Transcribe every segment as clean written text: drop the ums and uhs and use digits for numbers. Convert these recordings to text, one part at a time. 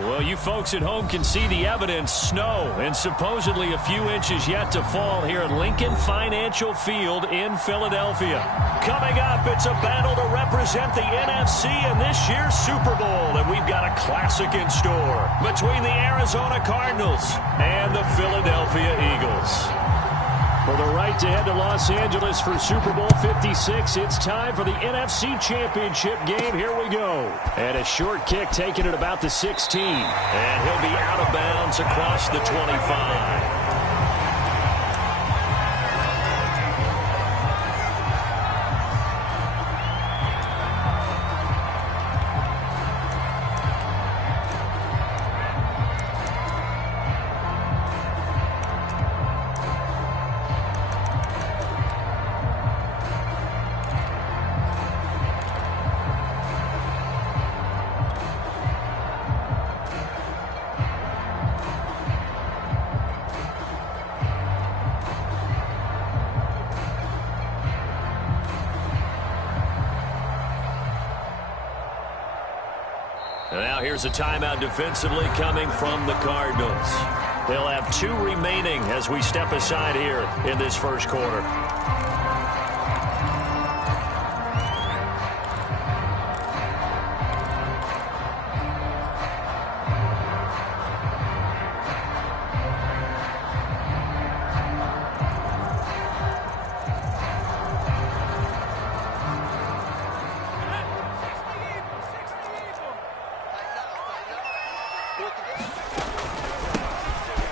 Well, you folks at home can see the evidence. Snow and supposedly a few inches yet to fall here at Lincoln Financial Field in Philadelphia. Coming up, it's a battle to represent the NFC in this year's Super Bowl. And we've got a classic in store between the Arizona Cardinals and the Philadelphia Eagles. For the right to head to Los Angeles for Super Bowl 56, it's time for the NFC Championship game. Here we go. And a short kick taken at about the 16. And he'll be out of bounds across the 25. Now here's a timeout defensively coming from the Cardinals. They'll have 2 remaining as we step aside here in this first quarter.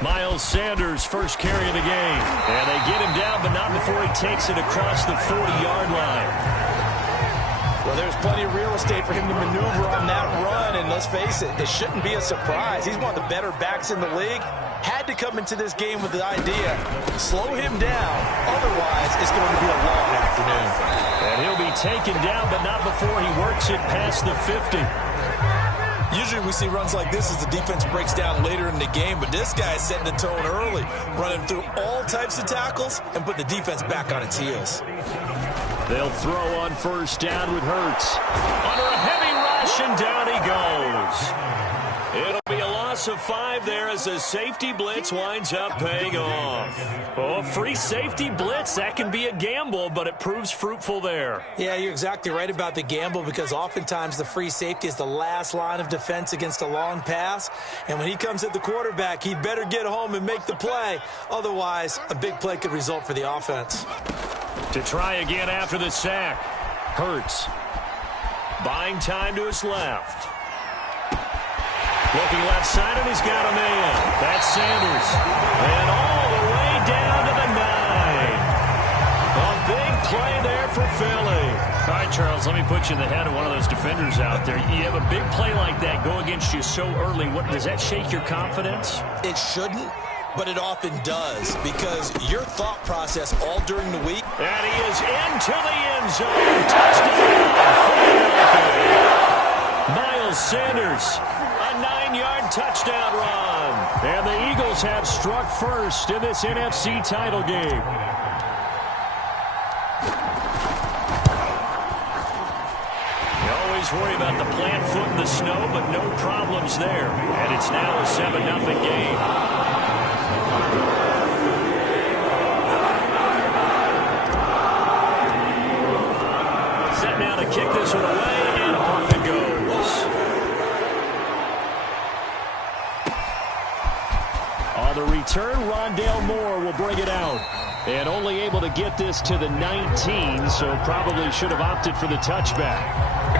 Miles Sanders, first carry of the game. And they get him down, but not before he takes it across the 40-yard line. Well, there's plenty of real estate for him to maneuver on that run, and let's face it, it shouldn't be a surprise. He's one of the better backs in the league. Had to come into this game with the idea, slow him down, otherwise it's going to be a long afternoon. And he'll be taken down, but not before he works it past the 50. Usually we see runs like this as the defense breaks down later in the game, but this guy is setting the tone early, running through all types of tackles and put the defense back on its heels. They'll throw on first down with Hurts. Under a heavy rush, and down he goes. It'll be a loss of 5 there as a safety blitz winds up paying off. Oh, free safety blitz, that can be a gamble, but it proves fruitful there. Yeah, you're exactly right about the gamble because oftentimes the free safety is the last line of defense against a long pass. And when he comes at the quarterback, he'd better get home and make the play. Otherwise, a big play could result for the offense. To try again after the sack. Hurts. Buying time to his left. Looking left side, and he's got a man. That's Sanders. And all the way down to the 9. A big play there for Philly. All right, Charles, let me put you in the head of one of those defenders out there. You have a big play like that go against you so early. What, does that shake your confidence? It shouldn't, but it often does because your thought process all during the week. And he is into the end zone. Touchdown. Miles Sanders. A 9-yard touchdown run. And the Eagles have struck first in this NFC title game. You always worry about the plant foot in the snow, but no problems there. And it's now a 7-0 game. Set now to kick this one away, and off it goes. On the return, Rondale Moore will bring it out. And only able to get this to the 19, so probably should have opted for the touchback.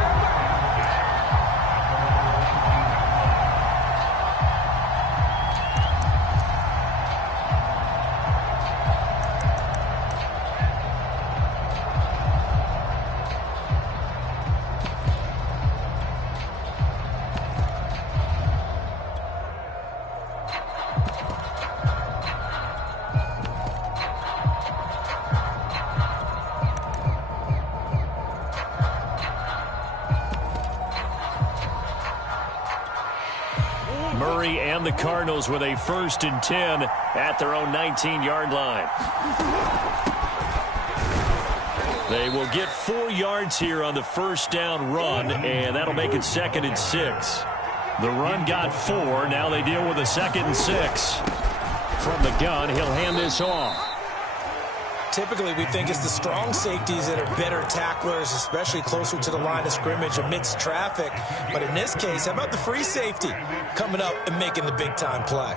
Murray and the Cardinals with a 1st and 10 at their own 19-yard line. They will get 4 yards here on the first down run, and that'll make it 2nd and 6. The run got 4. Now they deal with a 2nd and 6. From the gun, he'll hand this off. Typically, we think it's the strong safeties that are better tacklers, especially closer to the line of scrimmage amidst traffic. But in this case, how about the free safety coming up and making the big-time play?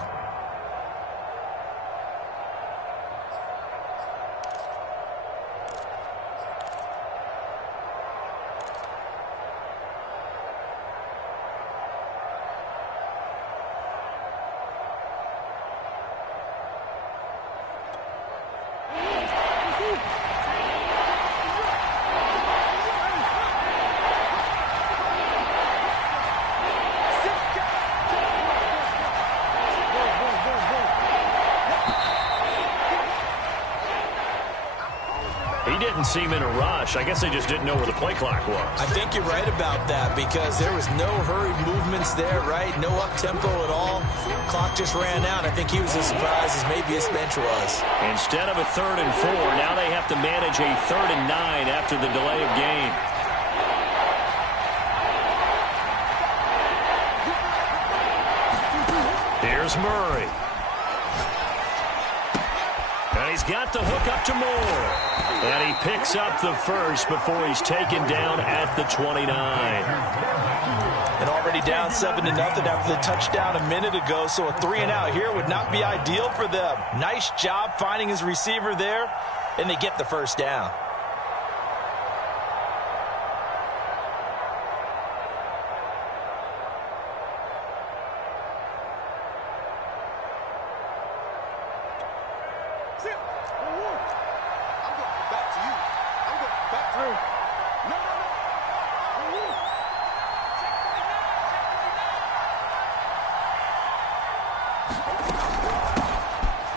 Didn't seem in a rush. I guess they just didn't know where the play clock was. I think you're right about that because there was no hurried movements there, right? No up-tempo at all. Clock just ran out. I think he was as surprised as maybe his bench was. Instead of a 3rd and 4, now they have to manage a 3rd and 9 after the delay of game. Here's Murray. And he's got the hook up to Moore. And he picks up the first before he's taken down at the 29. And already down 7-0 after the touchdown a minute ago, so a 3-and-out here would not be ideal for them. Nice job finding his receiver there, and they get the first down.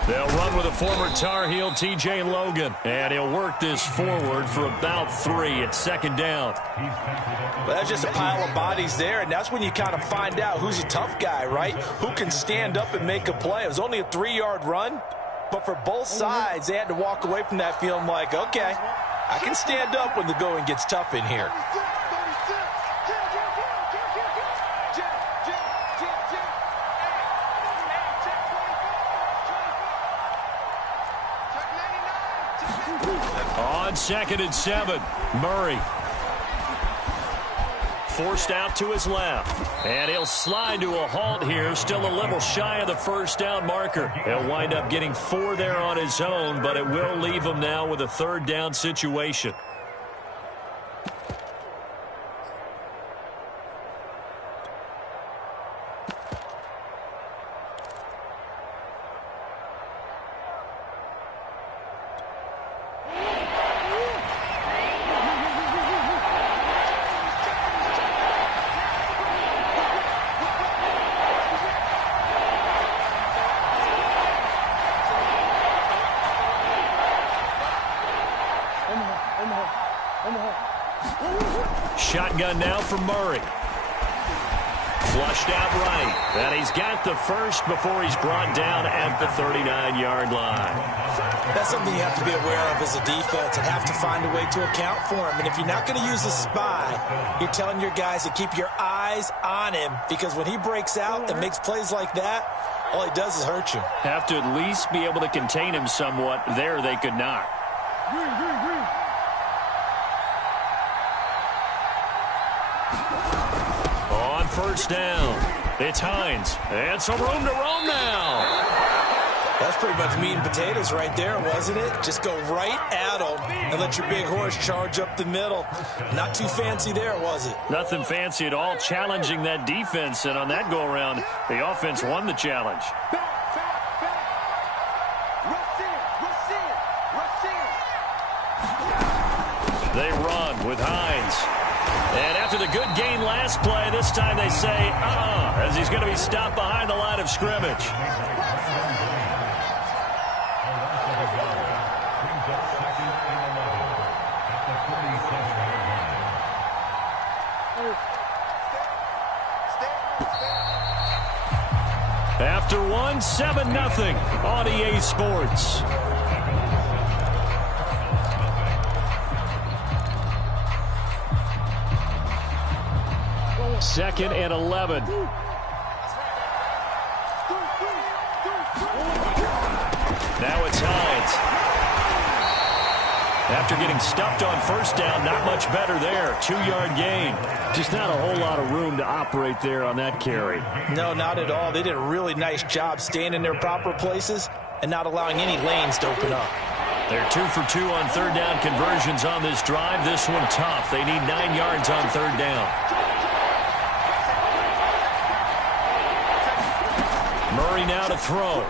They'll run with a former Tar Heel, T.J. Logan. And he'll work this forward for about 3 at 2nd down. Well, that's just a pile of bodies there, and that's when you kind of find out who's a tough guy, right? Who can stand up and make a play. It was only a 3-yard run, but for both sides, they had to walk away from that feeling like, okay, I can stand up when the going gets tough in here. On 2nd and 7, Murray. Forced out to his left. And he'll slide to a halt here, still a little shy of the first down marker. He'll wind up getting 4 there on his own, but it will leave him now with a 3rd down situation. Shotgun now for Murray. Flushed out right. And he's got the first before he's brought down at the 39-yard line. That's something you have to be aware of as a defense and have to find a way to account for him. And if you're not going to use a spy, you're telling your guys to keep your eyes on him, because when he breaks out and makes plays like that, all he does is hurt you. Have to at least be able to contain him somewhat. There they could not. On 1st down, it's Hines. And some room to roam now. That's pretty much meat and potatoes right there, wasn't it? Just go right at him and let your big horse charge up the middle. Not too fancy there, was it? Nothing fancy at all, challenging that defense. And on that go-around, the offense won the challenge. They run with Hines. And after the good gain last play, this time they say, as he's going to be stopped behind the line of scrimmage. After one, 7-0 on EA Sports. Second and 11. Now it's Hines. After getting stuffed on first down, not much better there. 2-yard gain. Just not a whole lot of room to operate there on that carry. No, not at all. They did a really nice job staying in their proper places and not allowing any lanes to open up. They're 2 for 2 on third down conversions on this drive. This one tough. They need 9 yards on third down. Murray now to throw.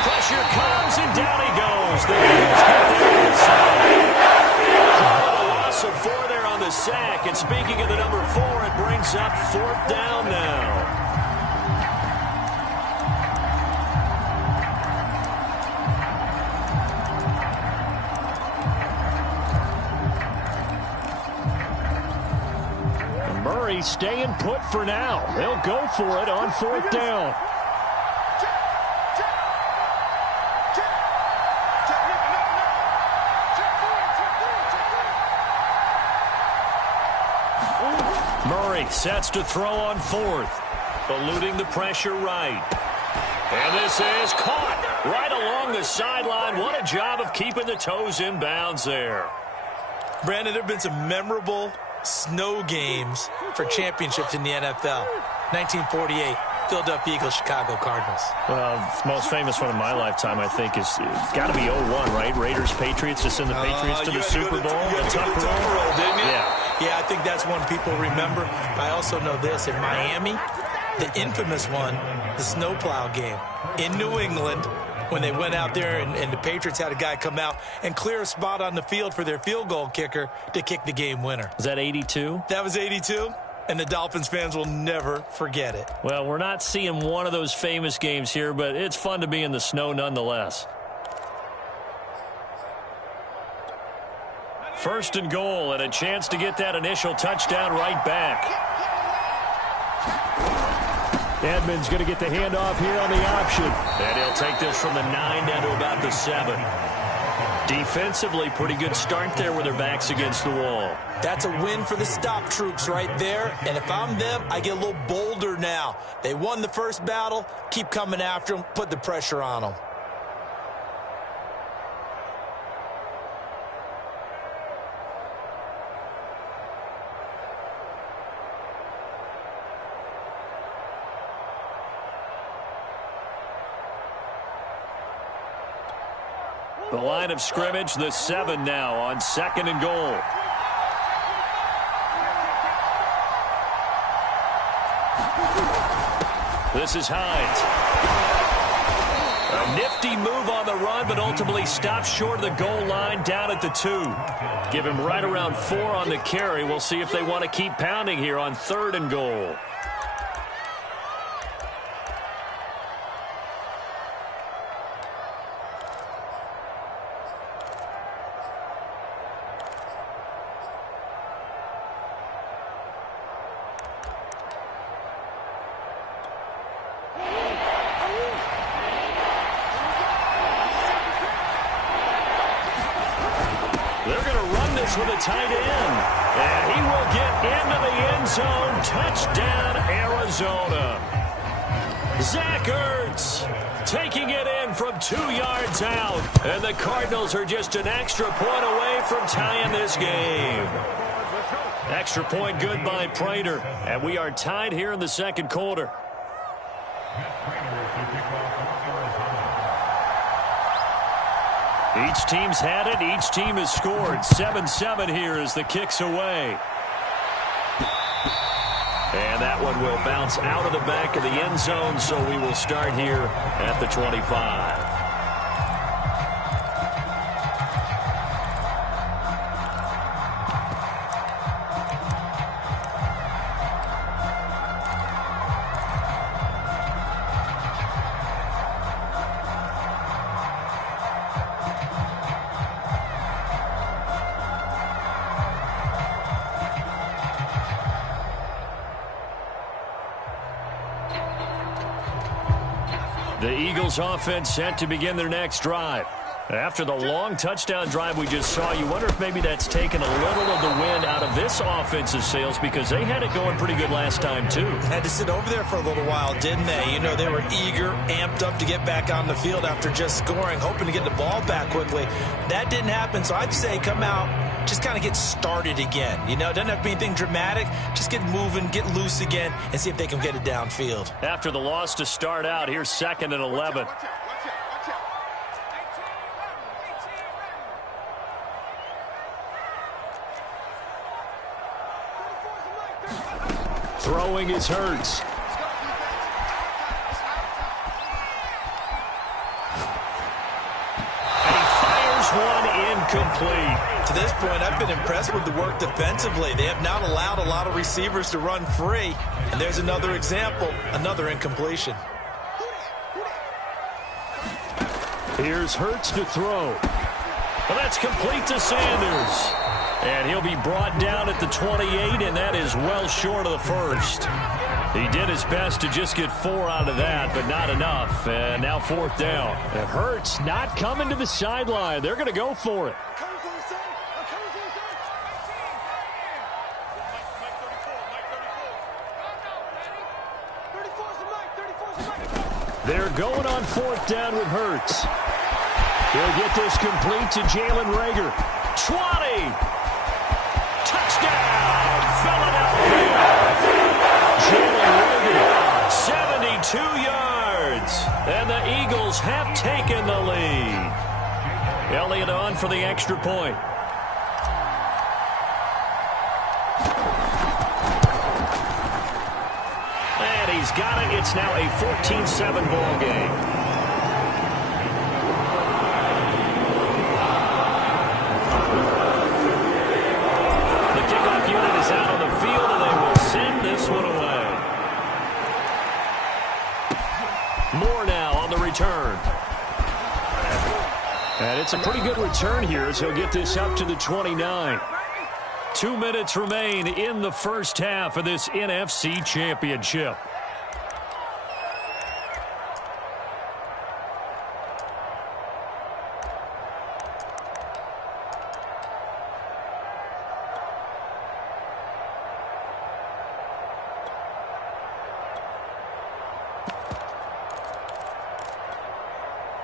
Pressure comes, and down he goes. The Eagles get there inside. A loss of 4 there on the sack. And speaking of the number 4, it brings up 4th down now. Murray staying put for now. They'll go for it on 4th down. Murray sets to throw on 4th. Eluding the pressure right. And this is caught right along the sideline. What a job of keeping the toes in bounds there. Brandon, there have been some memorable snow games for championships in the NFL. 1948, Philadelphia Eagles, Chicago Cardinals. Well, the most famous one in my lifetime, I think, is got to be 01, right? Raiders, Patriots, to send the Patriots to the Super Bowl. You had to go to the Tuck Roll, didn't you? Yeah, I think that's one people remember. I also know this. In Miami, the infamous one, the snowplow game in New England, when they went out there and the Patriots had a guy come out and clear a spot on the field for their field goal kicker to kick the game winner. Was that 82? That was 82, and the Dolphins fans will never forget it. Well, we're not seeing one of those famous games here, but it's fun to be in the snow nonetheless. 1st and goal, and a chance to get that initial touchdown right back. Edmonds going to get the handoff here on the option. And he'll take this from the 9 down to about the 7. Defensively, pretty good start there with their backs against the wall. That's a win for the stop troops right there. And if I'm them, I get a little bolder now. They won the first battle. Keep coming after them. Put the pressure on them. The line of scrimmage, the 7 now on 2nd and goal. This is Hines. A nifty move on the run, but ultimately stopped short of the goal line down at the 2. Give him right around 4 on the carry. We'll see if they want to keep pounding here on 3rd and goal. With a tight end, and he will get into the end zone. Touchdown, Arizona. Zach Ertz taking it in from 2 yards out, and the Cardinals are just an extra point away from tying this game. Extra point good by Prater, and we are tied here in the 2nd quarter. Each team's had it. Each team has scored. 7-7 here as the kick's away. And that one will bounce out of the back of the end zone, so we will start here at the 25. The Eagles offense set to begin their next drive. After the long touchdown drive we just saw, you wonder if maybe that's taken a little of the wind out of this offense's sails, because they had it going pretty good last time too. Had to sit over there for a little while, didn't they? You know, they were eager, amped up to get back on the field after just scoring, hoping to get the ball back quickly. That didn't happen, so I'd say come out, just kind of get started again. You know, it doesn't have to be anything dramatic. Just get moving, get loose again, and see if they can get it downfield. After the loss to start out, here's 2nd and 11. Throwing is Hurts. And he fires one incomplete. To this point, I've been impressed with the work defensively. They have not allowed a lot of receivers to run free. And there's another example, another incompletion. Here's Hurts to throw. Well, that's complete to Sanders. And he'll be brought down at the 28, and that is well short of the first. He did his best to just get 4 out of that, but not enough. And now 4th down. And Hurts not coming to the sideline. They're going to go for it. They're going on 4th down with Hurts. He'll get this complete to Jalen Reagor. 20. Touchdown, Philadelphia. Jalen Reagor, 72 yards. And the Eagles have taken the lead. Elliott on for the extra point. And he's got it. It's now a 14-7 ball game. Out on the field, and they will send this one away. Moore now on the return. And it's a pretty good return here as he'll get this up to the 29. 2 minutes remain in the first half of this NFC Championship.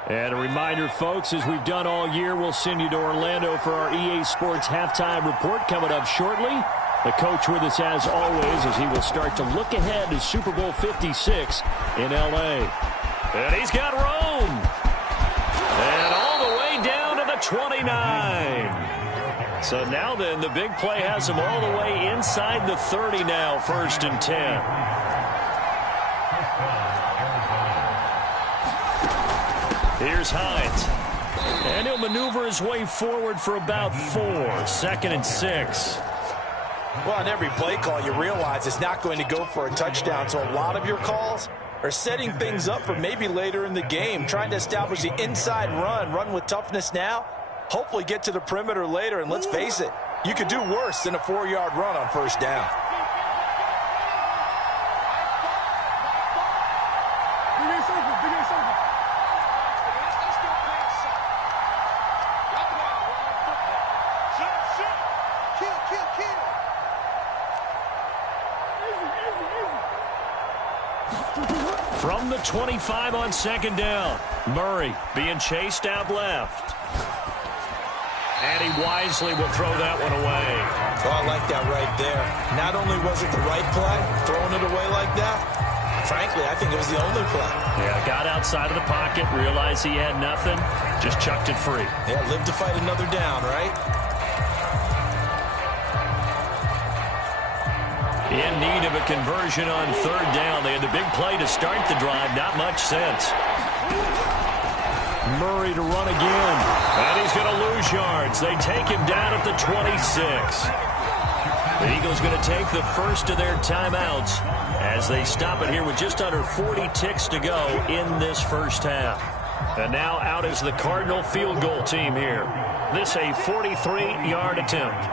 And a reminder, folks, as we've done all year, we'll send you to Orlando for our EA Sports halftime report coming up shortly. The coach with us as always as he will start to look ahead to Super Bowl 56 in L.A. And he's got Rome. And all the way down to the 29. So now then, the big play has him all the way inside the 30 now, 1st and 10. Here's Hines. And he'll maneuver his way forward for about 4. 2nd and 6. Well, on every play call, you realize it's not going to go for a touchdown. So a lot of your calls are setting things up for maybe later in the game, trying to establish the inside run with toughness now, hopefully get to the perimeter later. And let's face it, you could do worse than a 4-yard run on 1st down. From the 25 on 2nd down. Murray being chased out left. And he wisely will throw that one away. Oh, I like that right there. Not only was it the right play, throwing it away like that, frankly, I think it was the only play. Yeah, got outside of the pocket, realized he had nothing, just chucked it free. Yeah, live to fight another down, right? In need of a conversion on 3rd down. They had the big play to start the drive. Not much sense. Murray to run again. And he's going to lose yards. They take him down at the 26. The Eagles going to take the first of their timeouts as they stop it here with just under 40 ticks to go in this first half. And now out is the Cardinal field goal team here. This a 43-yard attempt.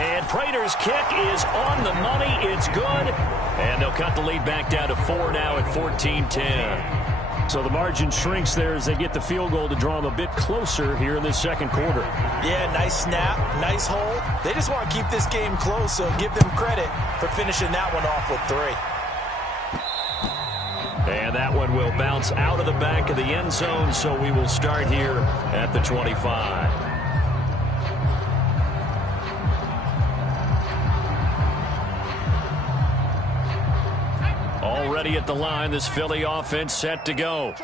And Prater's kick is on the money. It's good. And they'll cut the lead back down to 4 now at 14-10. So the margin shrinks there as they get the field goal to draw them a bit closer here in this second quarter. Yeah, nice snap, nice hold. They just want to keep this game close, so give them credit for finishing that one off with 3. And that one will bounce out of the back of the end zone, so we will start here at the 25. Already at the line, this Philly offense set to go,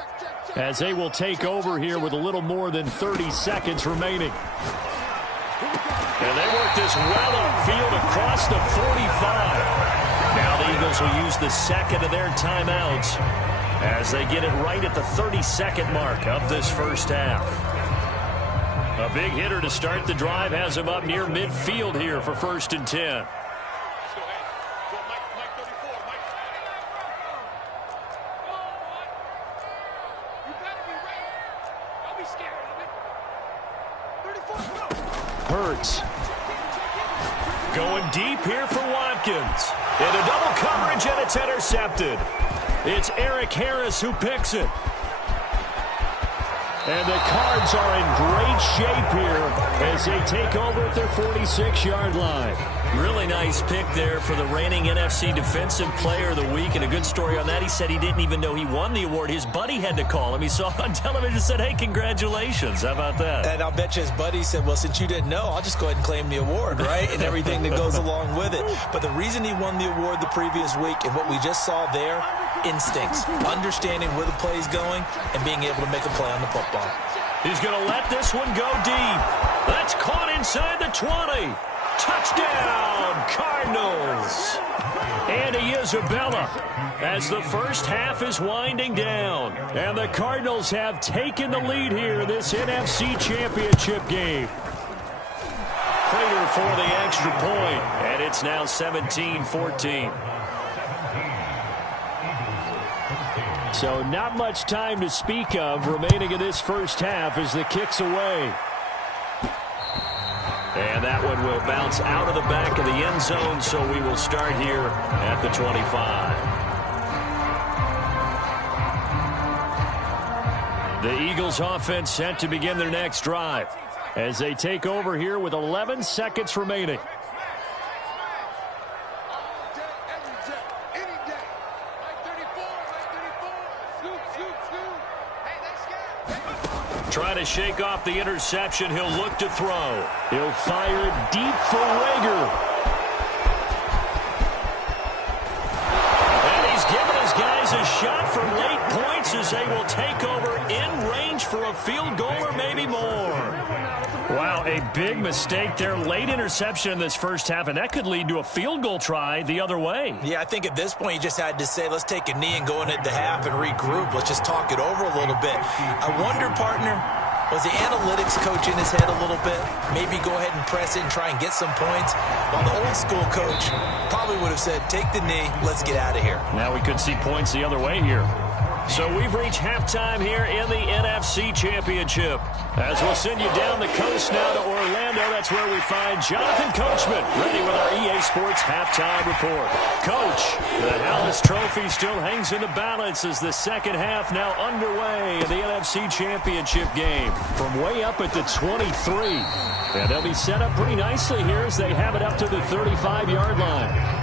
as they will take over here with a little more than 30 seconds remaining. And they work this well upfield across the 45. Now the Eagles will use the second of their timeouts as they get it right at the 30-second mark of this first half. A big hitter to start the drive has him up near midfield here for 1st and 10. Hurts. Going deep here for Watkins. Into double coverage, and it's intercepted. It's Eric Harris who picks it. And the Cards are in great shape here as they take over at their 46-yard line. Really nice pick there for the reigning NFC Defensive Player of the Week. And a good story on that, he said he didn't even know he won the award. His buddy had to call him. He saw it on television and said, hey, congratulations. How about that? And I'll bet you his buddy said, well, since you didn't know, I'll just go ahead and claim the award, right? And everything that goes along with it. But the reason he won the award the previous week and what we just saw there, instincts, understanding where the play is going and being able to make a play on the football. He's going to let this one go deep. That's caught inside the 20. Touchdown, Cardinals. Andy Isabella as the first half is winding down. And the Cardinals have taken the lead here in this NFC Championship game. Prater for the extra point, and it's now 17-14. So not much time to speak of remaining in this first half as the kick's away. And that one will bounce out of the back of the end zone, so we will start here at the 25. The Eagles offense set to begin their next drive as they take over here with 11 seconds remaining. Trying to shake off the interception. He'll look to throw. He'll fire deep for Rager. And he's given his guys a shot for late points as they will take over in range for a field goal or maybe more. Wow, a big mistake there. Late interception in this first half, and that could lead to a field goal try the other way. Yeah, I think at this point you just had to say, let's take a knee and go into the half and regroup. Let's just talk it over a little bit. I wonder, partner, was the analytics coach in his head a little bit? Maybe go ahead and press it and try and get some points. While the old school coach probably would have said, take the knee, let's get out of here. Now we could see points the other way here. So we've reached halftime here in the NFC Championship. As we'll send you down the coast now to Orlando, that's where we find Jonathan Coachman, ready with our EA Sports Halftime Report. Coach, the Hallis Trophy still hangs in the balance as the second half now underway in the NFC Championship game. From way up at the 23. And they'll be set up pretty nicely here as they have it up to the 35-yard line.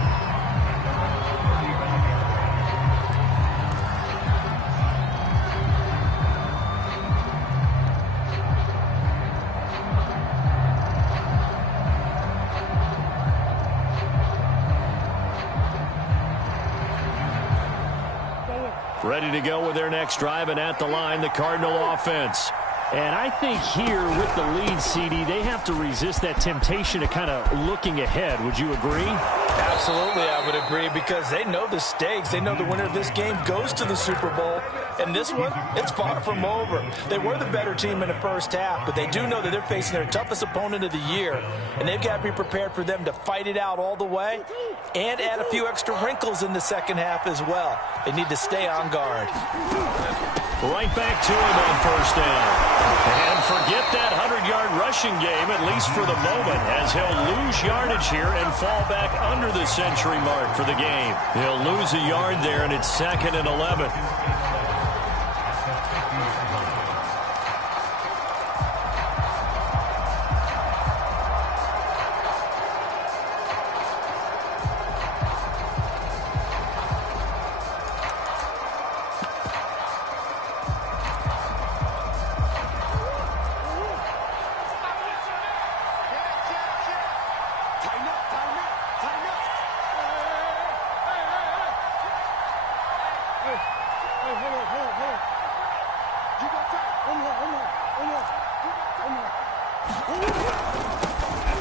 Ready to go with their next drive, and at the line, the Cardinal offense. And I think here with the lead, CD, they have to resist that temptation to kind of looking ahead. Would you agree? Absolutely, I would agree, because they know the stakes. They know the winner of this game goes to the Super Bowl. And this one, it's far from over. They were the better team in the first half, but they do know that they're facing their toughest opponent of the year, and they've got to be prepared for them to fight it out all the way and add a few extra wrinkles in the second half as well. They need to stay on guard. Right back to him on first down. And forget that 100-yard rushing game, at least for the moment, as he'll lose yardage here and fall back under the century mark for the game. He'll lose a yard there, and it's 2nd and 11.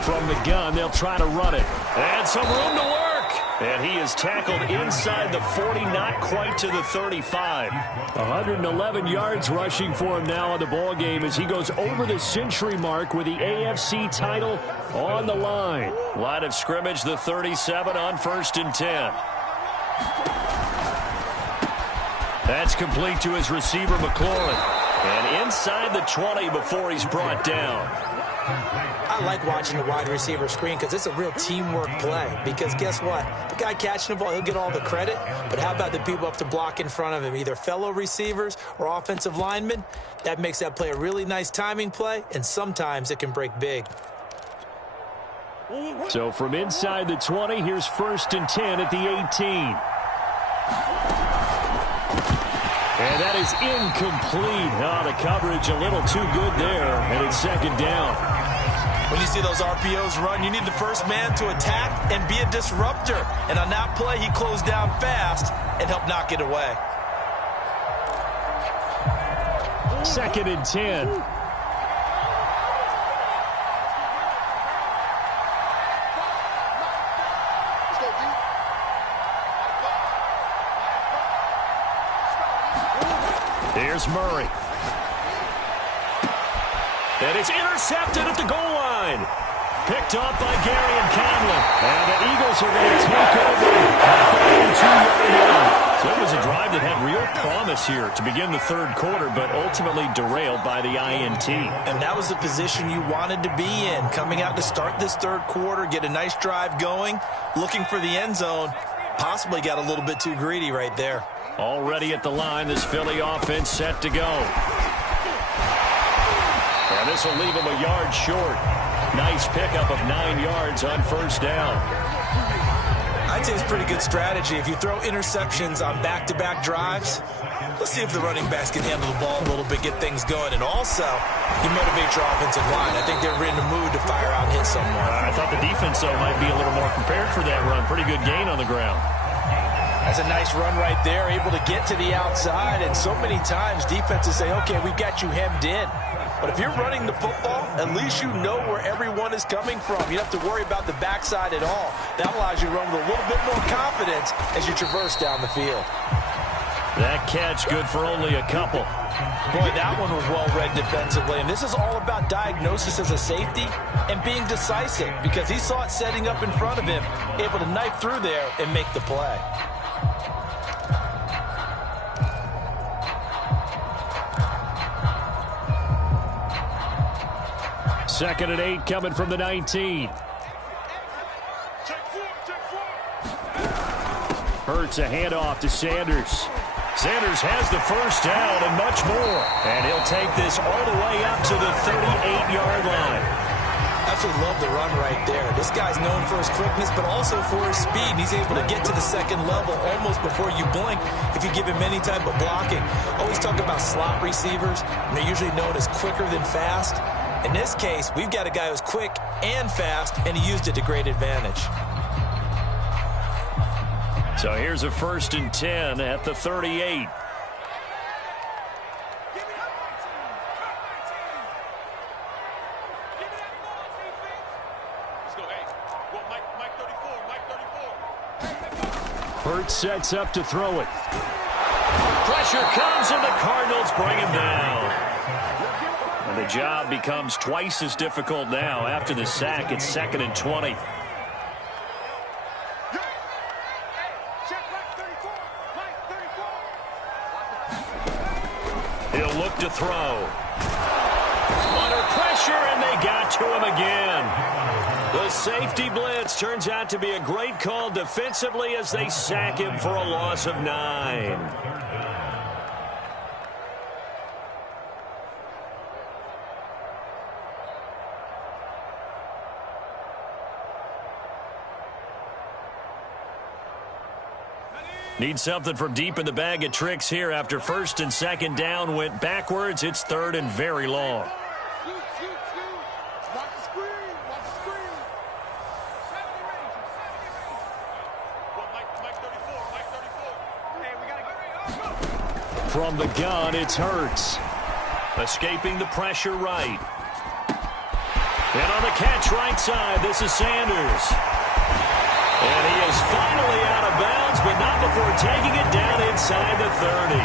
From the gun, they'll try to run it. And some room to work. And he is tackled inside the 40, not quite to the 35. 111 yards rushing for him now in the ball game as he goes over the century mark with the AFC title on the line. Line of scrimmage, the 37 on 1st and 10. That's complete to his receiver, McLaurin. And inside the 20 before he's brought down. I like watching the wide receiver screen because it's a real teamwork play. Because guess what? The guy catching the ball, he'll get all the credit. But how about the people up to block in front of him, either fellow receivers or offensive linemen? That makes that play a really nice timing play, and sometimes it can break big. So from inside the 20, here's 1st and 10 at the 18. And that is incomplete. Oh, the coverage a little too good there, and it's 2nd down. When you see those RPOs run, you need the first man to attack and be a disruptor. And on that play, he closed down fast and helped knock it away. 2nd and 10. Here's Murray. And it's intercepted at the goal line. Picked up by Gary and Conlon. And the Eagles are going to take over at the 32-yard line. So it was a drive that had real promise here to begin the 3rd quarter, but ultimately derailed by the INT. And that was the position you wanted to be in. Coming out to start this 3rd quarter, get a nice drive going, looking for the end zone. Possibly got a little bit too greedy right there. Already at the line, this Philly offense set to go. And this will leave him a yard short. Nice pickup of 9 yards on 1st down. I'd say it's pretty good strategy. If you throw interceptions on back-to-back drives, let's see if the running backs can handle the ball a little bit, get things going. And also, you motivate your offensive line. I think they're in the mood to fire out and hit someone. I thought the defense, though, might be a little more prepared for that run. Pretty good gain on the ground. That's a nice run right there, able to get to the outside. And so many times defenses say, okay, we've got you hemmed in. But if you're running the football, at least you know where everyone is coming from. You don't have to worry about the backside at all. That allows you to run with a little bit more confidence as you traverse down the field. That catch good for only a couple. Boy, that one was well read defensively. And this is all about diagnosis as a safety and being decisive, because he saw it setting up in front of him, able to knife through there and make the play. 2nd and 8 coming from the 19. Hurts a handoff to Sanders. Sanders has the 1st down and much more. And he'll take this all the way up to the 38-yard line. Absolutely love the run right there. This guy's known for his quickness, but also for his speed. He's able to get to the 2nd level almost before you blink if you give him any type of blocking. Always talk about slot receivers, and they're usually known as quicker than fast. In this case, we've got a guy who's quick and fast, and he used it to great advantage. So here's a 1st and 10 at the 38. Hurts sets up to throw it. Pressure comes, and the Cardinals bring him down. And the job becomes twice as difficult now. After the sack, it's 2nd and 20. He'll look to throw. Under pressure, and they got to him again. The safety blitz turns out to be a great call defensively as they sack him for a loss of 9. Need something from deep in the bag of tricks here after 1st and 2nd down went backwards. It's 3rd and very long. From the gun, it's Hurts. Escaping the pressure right. And on the catch right side, this is Sanders. And he is finally out of bounds, but not before taking it down inside the 30.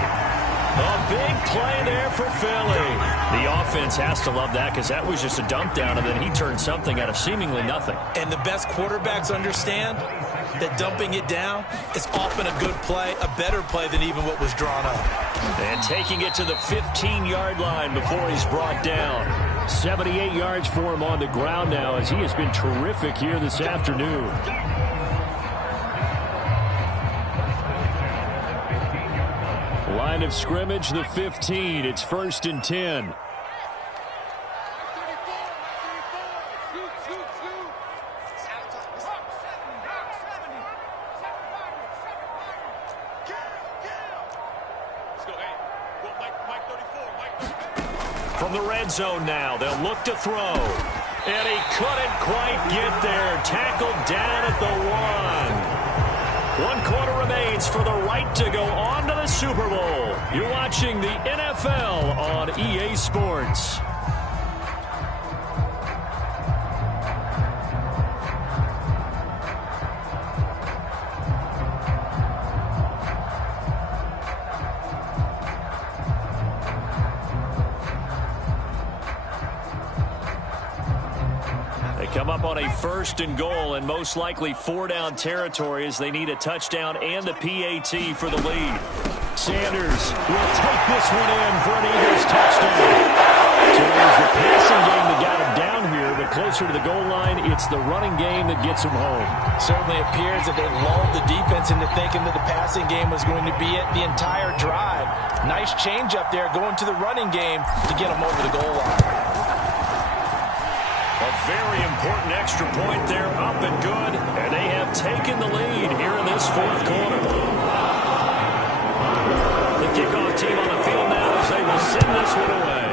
A big play there for Philly. The offense has to love that because that was just a dump down, and then he turned something out of seemingly nothing. And the best quarterbacks understand that dumping it down is often a good play, a better play than even what was drawn up. And taking it to the 15-yard line before he's brought down. 78 yards for him on the ground now as he has been terrific here this afternoon. Line of scrimmage, the 15. It's 1st and 10. From the red zone now, they'll look to throw. And he couldn't quite get there. Tackled down at the 1. 1 quarter remains for the right to go on to the Super Bowl. You're watching the NFL on EA Sports. Come up on a 1st and goal and most likely 4-down territory as they need a touchdown and the PAT for the lead. Sanders will take this one in for an Eagles touchdown. So it was the passing game that got him down here, but closer to the goal line, it's the running game that gets him home. Certainly appears that they lulled the defense into thinking that the passing game was going to be it the entire drive. Nice change up there going to the running game to get him over the goal line. A very important extra point there, up and good, and they have taken the lead here in this 4th quarter. The kickoff team on the field now as they will send this one away.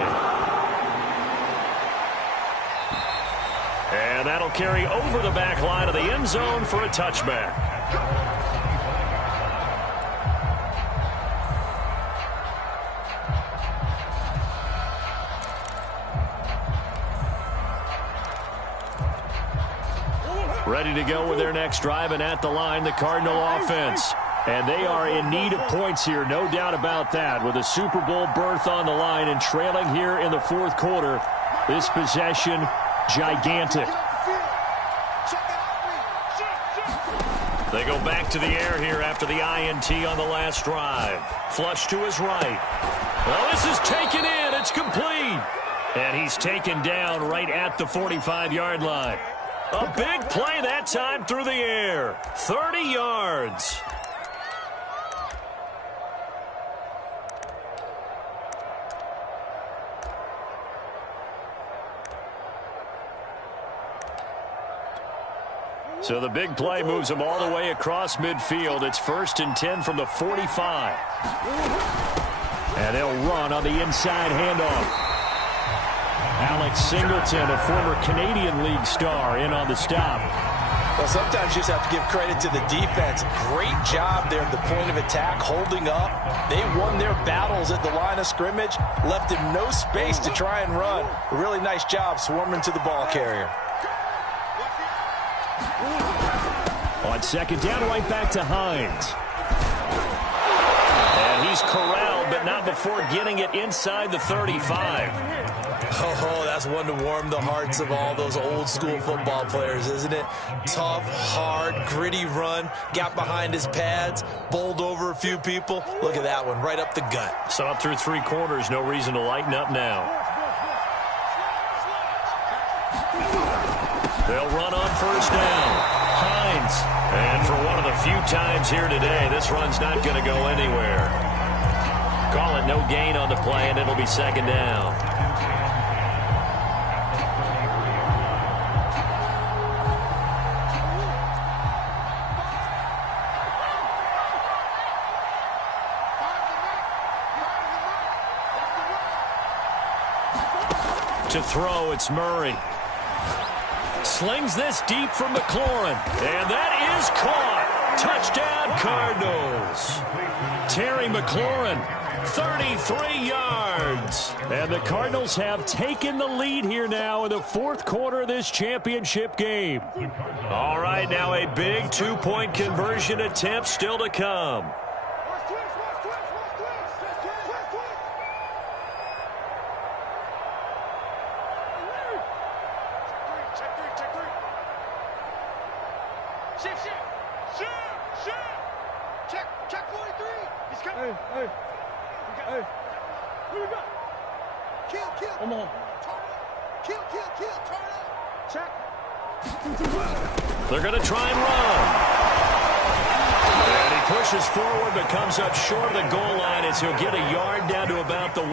And that'll carry over the back line of the end zone for a touchback. Ready to go with their next drive, and at the line, the Cardinal offense. And they are in need of points here, no doubt about that, with a Super Bowl berth on the line and trailing here in the 4th quarter. This possession, gigantic. They go back to the air here after the INT on the last drive. Flush to his right. Well, this is taken in. It's complete. And he's taken down right at the 45-yard line. A big play that time through the air. 30 yards. So the big play moves them all the way across midfield. It's 1st and 10 from the 45. And they'll run on the inside handoff. Alex Singleton, a former Canadian League star, in on the stop. Well, sometimes you just have to give credit to the defense. Great job there at the point of attack, holding up. They won their battles at the line of scrimmage, left him no space to try and run. A really nice job swarming to the ball carrier. On 2nd down, right back to Hines. And he's corralled, but not before getting it inside the 35. Oh, that's one to warm the hearts of all those old school football players, isn't it? Tough, hard, gritty run, got behind his pads, bowled over a few people. Look at that one, right up the gut. So up through 3 quarters, no reason to lighten up now. They'll run on first down. Hines. And for one of the few times here today, this run's not going to go anywhere. Call it no gain on the play, and it'll be second down. To throw, it's Murray. Slings this deep for McLaurin. And that is caught. Touchdown, Cardinals. Terry McLaurin, 33 yards. And the Cardinals have taken the lead here now in the 4th quarter of this championship game. All right, now a big 2-point conversion attempt still to come. They're going to try and run. And he pushes forward but comes up short of the goal line as he'll get a yard down to about the 1.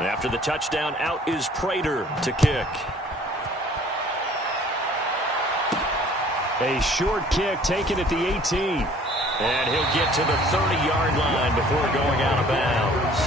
And after the touchdown, out is Prater to kick. A short kick taken at the 18. And he'll get to the 30-yard line before going out of bounds.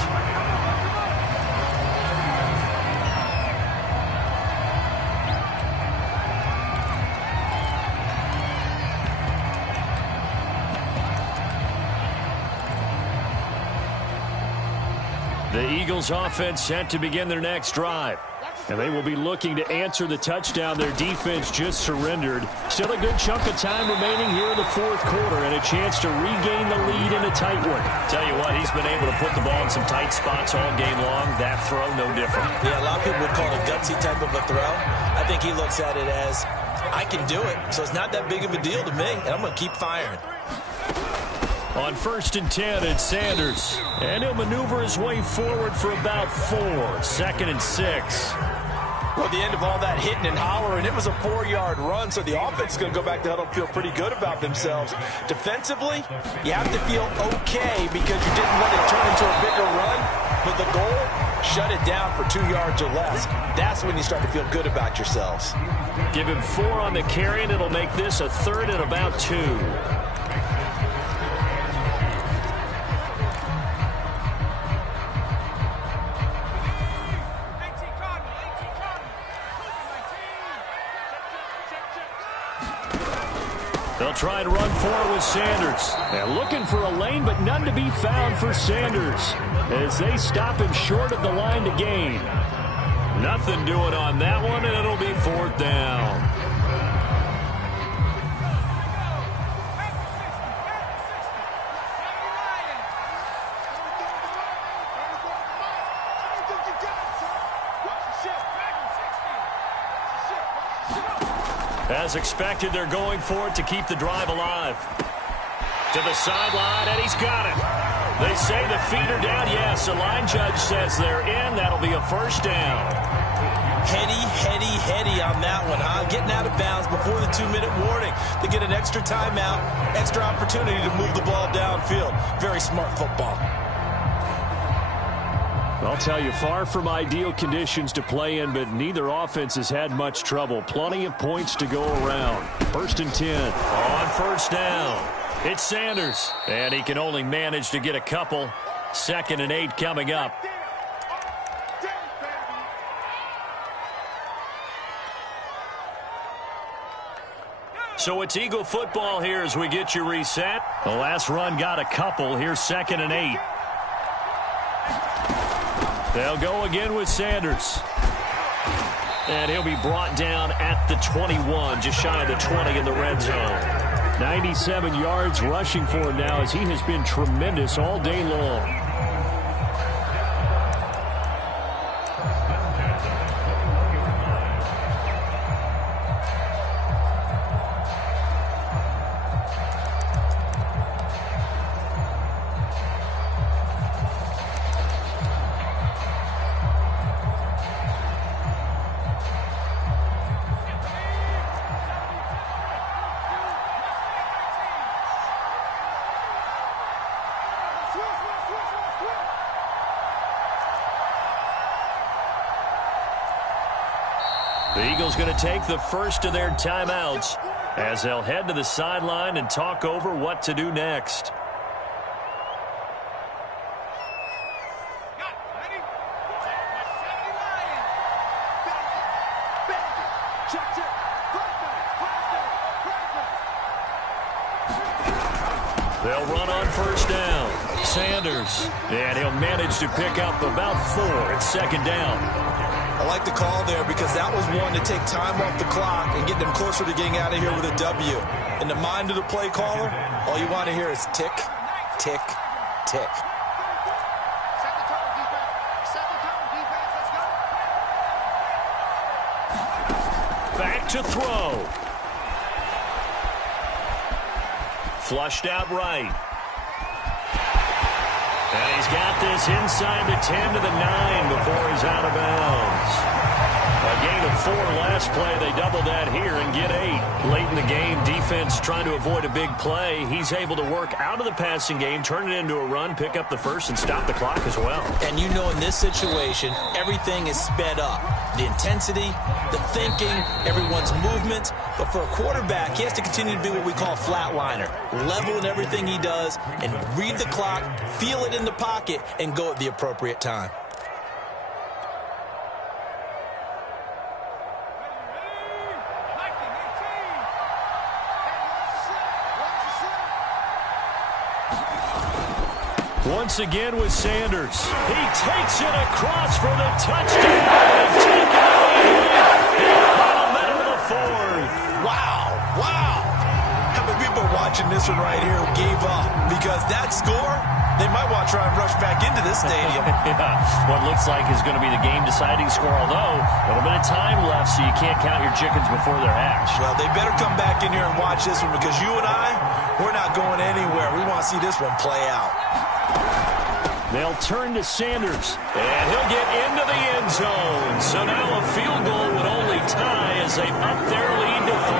The Eagles offense set to begin their next drive. And they will be looking to answer the touchdown their defense just surrendered. Still a good chunk of time remaining here in the 4th quarter and a chance to regain the lead in a tight one. Tell you what, he's been able to put the ball in some tight spots all game long. That throw, no different. Yeah, a lot of people would call it a gutsy type of a throw. I think he looks at it as, I can do it, so it's not that big of a deal to me, and I'm going to keep firing. On 1st and 10, it's Sanders. And he'll maneuver his way forward for about 4. 2nd and 6. Well, at the end of all that hitting and hollering, it was a 4-yard run, so the offense is going to go back to huddle and feel pretty good about themselves. Defensively, you have to feel okay because you didn't let it turn into a bigger run, but the goal, shut it down for 2 yards or less. That's when you start to feel good about yourselves. Give him 4 on the carry, and it'll make this a 3rd and about 2. They'll try and run forward with Sanders. And looking for a lane, but none to be found for Sanders as they stop him short of the line to gain. Nothing doing on that one, and it'll be 4th down. As expected, they're going for it to keep the drive alive. To the sideline, and he's got it. They say the feet are down. Yes, the line judge says they're in. That'll be a 1st down. Heady on that one, huh? Getting out of bounds before the 2-minute warning. They get an extra timeout, extra opportunity to move the ball downfield. Very smart football. I'll tell you, far from ideal conditions to play in, but neither offense has had much trouble. Plenty of points to go around. 1st and 10. On 1st down, it's Sanders. And he can only manage to get a couple. 2nd and 8 coming up. So it's Eagle football here as we get you reset. The last run got a couple. Here's 2nd and 8. They'll go again with Sanders. And he'll be brought down at the 21, just shy of the 20 in the red zone. 97 yards rushing for him now as he has been tremendous all day long. The Eagles going to take the first of their timeouts as they'll head to the sideline and talk over what to do next. They'll run on first down. Sanders, and he'll manage to pick up about 4 at second down. I like the call there because that was one to take time off the clock and get them closer to getting out of here with a W. In the mind of the play caller, all you want to hear is tick, tick, tick. Back to throw. Flushed out right. And he's got this inside the 10 to the 9 before he's out of bounds. A gain of 4 last play. They doubled that here and get 8. Late in the game, defense trying to avoid a big play. He's able to work out of the passing game, turn it into a run, pick up the first, and stop the clock as well. And you know in this situation, everything is sped up. The intensity, the thinking, everyone's movement. But for a quarterback, he has to continue to be what we call a flatliner. Level in everything he does and read the clock, feel it in the pocket, and go at the appropriate time. Once again with Sanders. He takes it across for the touchdown. Taking the lead in the final minute of the 4th. Wow, wow. How many people are watching this one right here who gave up? Because that score, they might want to try and rush back into this stadium. Yeah, what looks like is going to be the game-deciding score, although a little bit of time left, so you can't count your chickens before they're hatched. Well, they better come back in here and watch this one because you and I, we're not going anywhere. We want to see this one play out. They'll turn to Sanders, and he'll get into the end zone. So now a field goal would only tie as they've upped their lead to 3.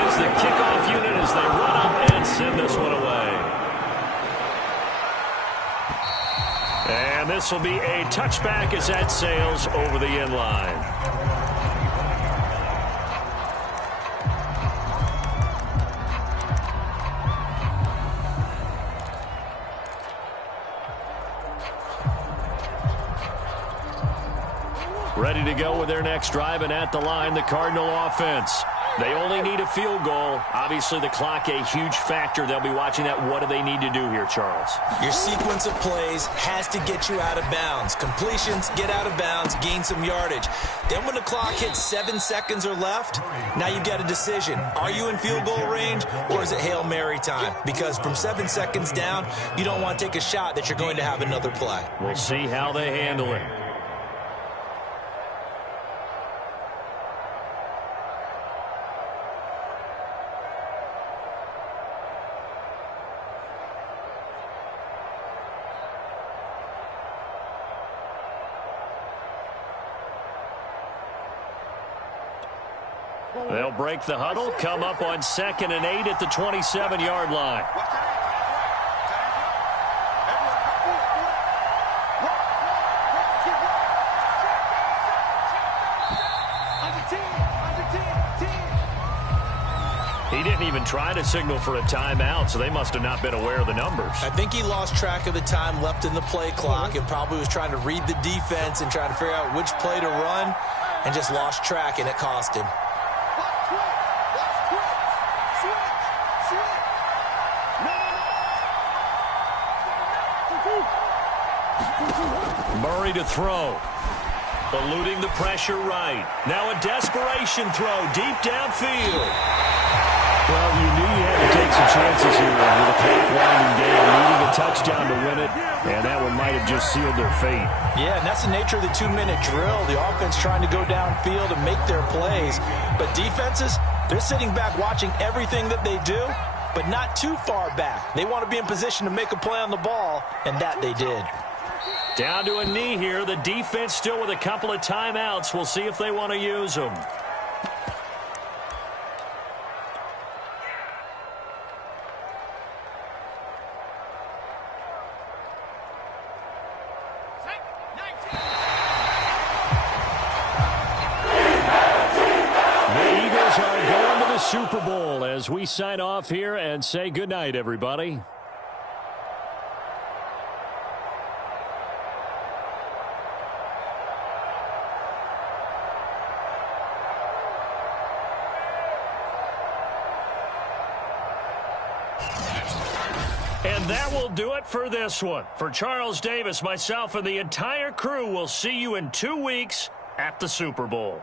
As the kickoff unit as they run up and send this one away. And this will be a touchback as that sails over the end line. Ready to go with their next drive, and at the line, the Cardinal offense. They only need a field goal. Obviously, the clock a huge factor. They'll be watching that. What do they need to do here, Charles? Your sequence of plays has to get you out of bounds. Completions, get out of bounds, gain some yardage. Then when the clock hits 7 seconds or left, now you've got a decision. Are you in field goal range, or is it Hail Mary time? Because from 7 seconds down, you don't want to take a shot that you're going to have another play. We'll see how they handle it. They'll break the huddle, come up on 2nd and 8 at the 27-yard line. He didn't even try to signal for a timeout, so they must have not been aware of the numbers. I think he lost track of the time left in the play clock and probably was trying to read the defense and trying to figure out which play to run and just lost track, and it cost him. Murray to throw. Eluding the pressure right. Now a desperation throw deep downfield. Well, you knew you had to take some chances here with a clock winding down, needing a touchdown to win it, and that one might have just sealed their fate. Yeah, and that's the nature of the 2-minute drill. The offense trying to go downfield and make their plays. But defenses, they're sitting back watching everything that they do, but not too far back. They want to be in position to make a play on the ball, and that they did. Down to a knee here. The defense still with a couple of timeouts. We'll see if they want to use them. The Eagles are going to the Super Bowl as we sign off here and say goodnight, everybody. And that will do it for this one. For Charles Davis, myself, and the entire crew, will see you in 2 weeks at the Super Bowl.